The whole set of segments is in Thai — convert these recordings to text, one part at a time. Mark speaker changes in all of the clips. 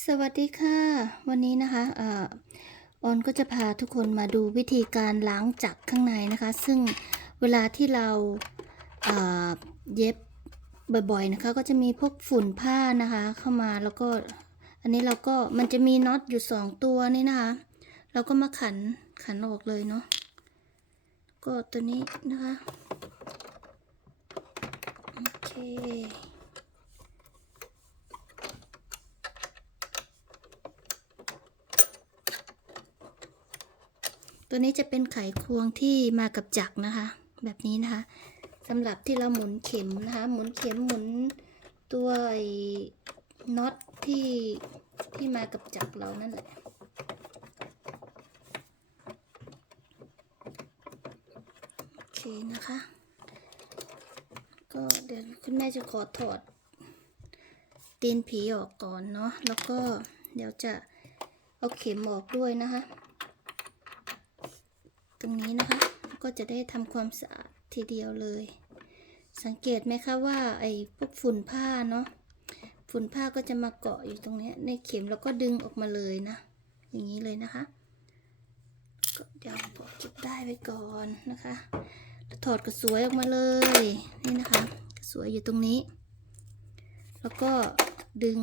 Speaker 1: สวัสดีค่ะ วันนี้นะคะออนก็จะพาทุกคนมาดูวิธีการล้างจักรข้างในนะคะ ซึ่งเวลาที่เราเย็บบ่อยๆนะคะ ก็จะมีพวกฝุ่นผ้านะคะ เข้ามาแล้วก็อันนี้เราก็มันจะมีน็อตอยู่สองตัวนี่นะคะ เราก็มาขันขันออกเลยเนาะก็ตัวนี้นะคะโอเค ตัวนี้จะเป็นไขควงที่มากับจักรนะคะ แบบนี้นะคะสำหรับที่เราหมุนเข็มนะคะ หมุนเข็มหมุนตัวน็อตที่ที่มากับจักรเรานั่นแหละโอเคนะคะ ก็เดี๋ยวคุณแม่จะขอถอดตีนผีออกก่อนเนาะแล้วก็เดี๋ยวจะเอาเข็มออกด้วยนะคะ ตรงนี้นะคะ ก็จะได้ทำความสะอาดทีเดียวเลย สังเกตไหมคะว่าไอ้พวกฝุ่นผ้าเนาะฝุ่นผ้าก็จะมาเกาะอยู่ตรงนี้ในเข็มแล้วก็ดึงออกมาเลยนะ อย่างนี้เลยนะคะก็เดี๋ยวพอเก็บได้ไว้ก่อนนะคะถอดกระสวยออกมาเลยนี่นะคะ กระสวยอยู่ตรงนี้ แล้วก็ดึง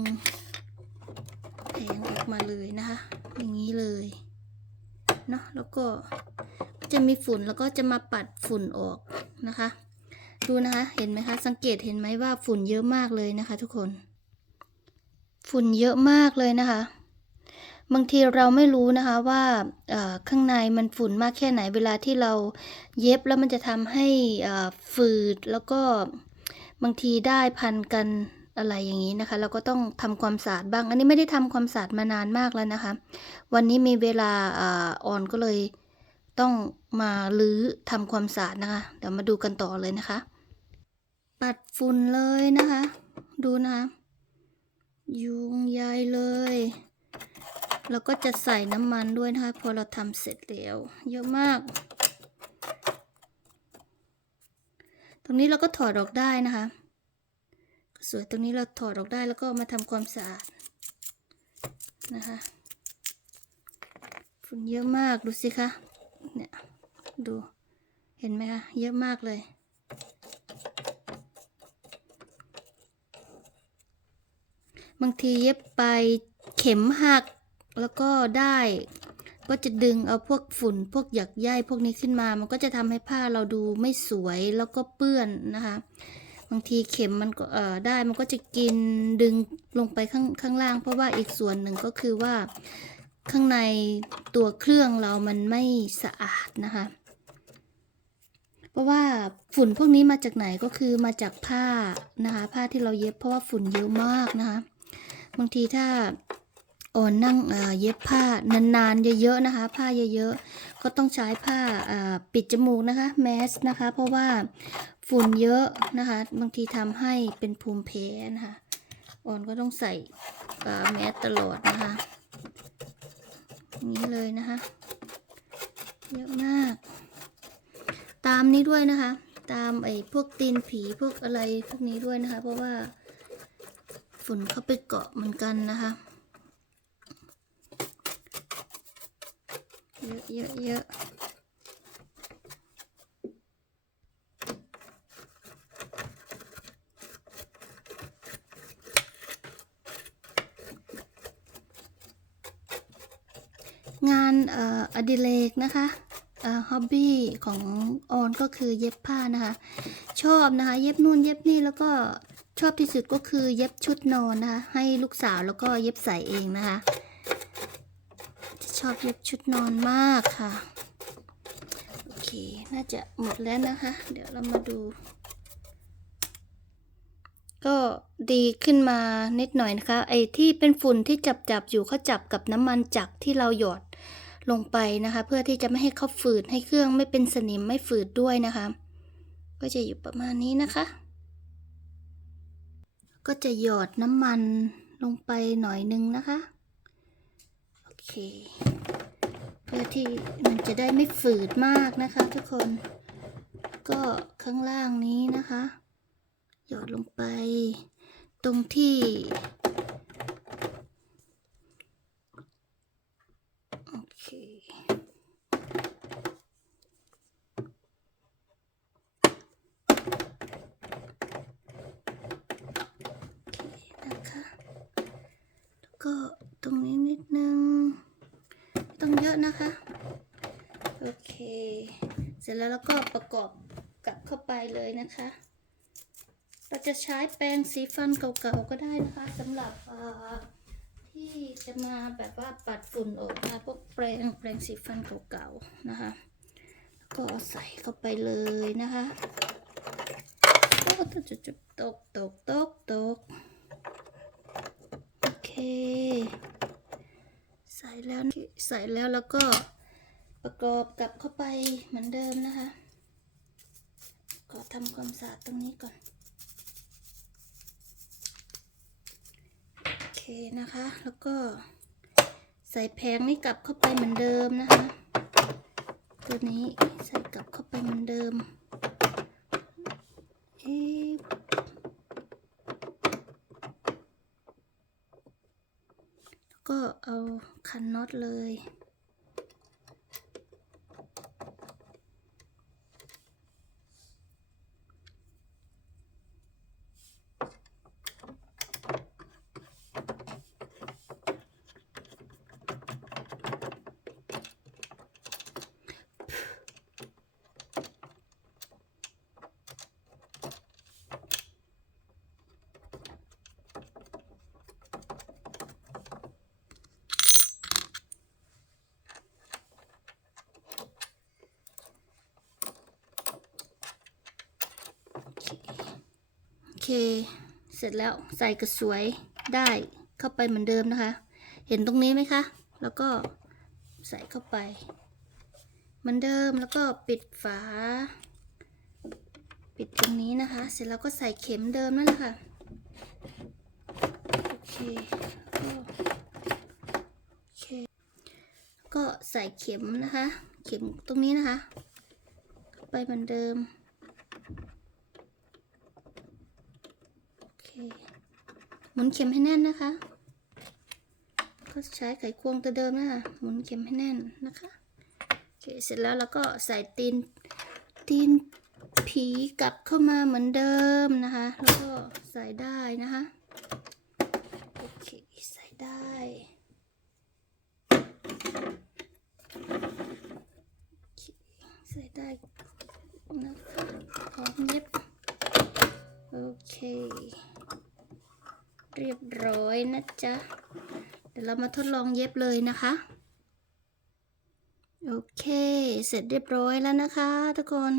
Speaker 1: แผงออกมาเลยนะคะ อย่างนี้เลยเนาะแล้วก็ จะมีฝุ่นแล้วก็จะมาปัดฝุ่นออกนะคะ ดูนะคะเห็นไหมคะ สังเกตเห็นไหมว่าฝุ่นเยอะมากเลยนะคะ ทุกคน ฝุ่นเยอะมากเลยนะคะ บางทีเราไม่รู้นะคะว่าข้างในมันฝุ่นมากแค่ไหนเวลาที่เราเย็บแล้วมันจะทำให้ฝืดแล้วก็บางทีได้พันกันอะไรอย่างนี้นะคะ เราก็ต้องทำความสะอาดบ้าง อันนี้ไม่ได้ทำความสะอาดมานานมากแล้วนะคะ วันนี้มีเวลาอ่อนก็เลย ต้องมาลื้อทำความสะอาดนะคะ เดี๋ยวมาดูกันต่อเลยนะคะ ปัดฝุ่นเลยนะคะ ดูนะคะยุงใยเลยแล้วก็จะใส่น้ำมันด้วยนะคะ พอเราทำเสร็จแล้ว เยอะมาก ตรงนี้เราก็ถอดออกได้นะคะสวยตรงนี้เราถอดออกได้แล้วก็มาทำความสะอาดนะคะฝุ่นเยอะมากดูสิคะ เนี่ยดูเห็นไหมคะเยอะมากเลย บางทีเย็บไปเข็มหักแล้วก็ได้ก็จะดึงเอาพวกฝุ่นพวกหยักใยพวกนี้ขึ้นมา มันก็จะทำให้ผ้าเราดูไม่สวยแล้วก็เปื้อนนะคะ บางทีเข็มมันก็เอ่อได้มันก็จะกินดึงลงไปข้างข้างล่าง เพราะว่าอีกส่วนหนึ่งก็คือว่า ข้างในตัวเครื่องเรามันไม่สะอาดนะคะ เพราะว่าฝุ่นพวกนี้มาจากไหนก็คือมาจากผ้านะคะ ผ้าที่เราเย็บเพราะว่าฝุ่นเยอะมากนะคะ บางทีถ้าอ่อนนั่งเย็บผ้านานๆเยอะๆนะคะ ผ้าเยอะๆก็ต้องใช้ผ้าปิดจมูกนะคะแมสนะคะ เพราะว่าฝุ่นเยอะนะคะ บางทีทำให้เป็นภูมิแพ้นะคะอ่อนก็ต้องใส่แมสตลอดนะคะ อย่างนี้เลยนะคะ เยอะมาก ตามนี้ด้วยนะคะ ตามไอ้พวกตีนผีพวกอะไรพวกนี้ด้วยนะคะ เพราะว่าฝุ่นเข้าไปเกาะเหมือนกันนะคะ เยอะเยอะเยอะงานเอดิเรกนะคะฮ็อบบี้ของออนก็คือเย็บผ้านะคะ ชอบนะคะ เย็บนู่นเย็บนี่แล้วก็ชอบที่สุดก็คือเย็บชุดนอนนะคะ ให้ลูกสาวแล้วก็เย็บใส่เองนะคะ ชอบเย็บชุดนอนมากค่ะ โอเค น่าจะหมดแล้วนะคะ เดี๋ยวเรามาดู ก็ดีขึ้นมานิดหน่อยนะคะ ไอ้ที่เป็นฝุ่นที่จับจับอยู่เขาจับกับน้ำมันจักรที่เราหยอด ลงไปนะคะ เพื่อที่จะไม่ให้เขาฝืดให้เครื่องไม่เป็นสนิมไม่ฝืดด้วยนะคะ ก็จะอยู่ประมาณนี้นะคะ ก็จะหยอดน้ำมันลงไปหน่อยนึงนะคะโอเคเพื่อที่มันจะได้ไม่ฝืดมากนะคะ ทุกคนก็ข้างล่างนี้นะคะ หยอดลงไป ตรงที่ ก็ตรงนี้นิดนึงไม่ต้ อะนะคะ โอเค เสร็จแล้วเราก็ประกอบกลับเข้าไปเลยนะคะเราจะใช้แปรงสีฟันเก่าๆก็ได้นะคะสำหรับที่จะมาแบบว่าปัดฝุ่นออกมาพวกแปรงแปรงสีฟันเก่าๆนะคะแล้วก็ใส่เข้าไปเลยนะคะโอ้ตกจุดตกตกตกตกโอเค ใส่แล้วใส่แล้วแล้วก็ประกอบกลับเข้าไปเหมือนเดิมนะคะ ก็ทำความสะอาดตรงนี้ก่อน โอเคนะคะ แล้วก็ใส่แผงนี้กลับเข้าไปเหมือนเดิมนะคะ ตัวนี้ใส่กลับเข้าไปเหมือนเดิมเอ๊ะแล้วก็เอาคั น็อตเลย เคเสร็จแล้วใส่กระสวยได้เข้าไปเหมือนเดิมนะคะ เห็นตรงนี้ไหมคะ แล้วก็ใส่เข้าไป เหมือนเดิมแล้วก็ปิดฝา ปิดตรงนี้นะคะ เสร็จแล้วก็ใส่เข็มเดิมนั่นแหละค่ะโอเคก็โอเค ก็ใส่เข็มนะคะ เข็มตรงนี้นะคะเข้าไปเหมือนเดิม โอเค หมุนเข็มให้แน่นนะคะ ก็ใช้ไขควงตัวเดิมนะคะหมุนเข็มให้แน่นนะคะโอเคเสร็จแล้วเราก็ใส่ตีนตีนผีกลับเข้ามาเหมือนเดิมนะคะ แล้วก็ใส่ได้นะคะโอเคใส่ได้ใส่ได้นะคะพร้อมเย็บโอเค เรียบร้อยนะจ๊ะ เดี๋ยวเรามาทดลองเย็บเลยนะคะ โอเค เสร็จเรียบร้อยแล้วนะคะทุกคน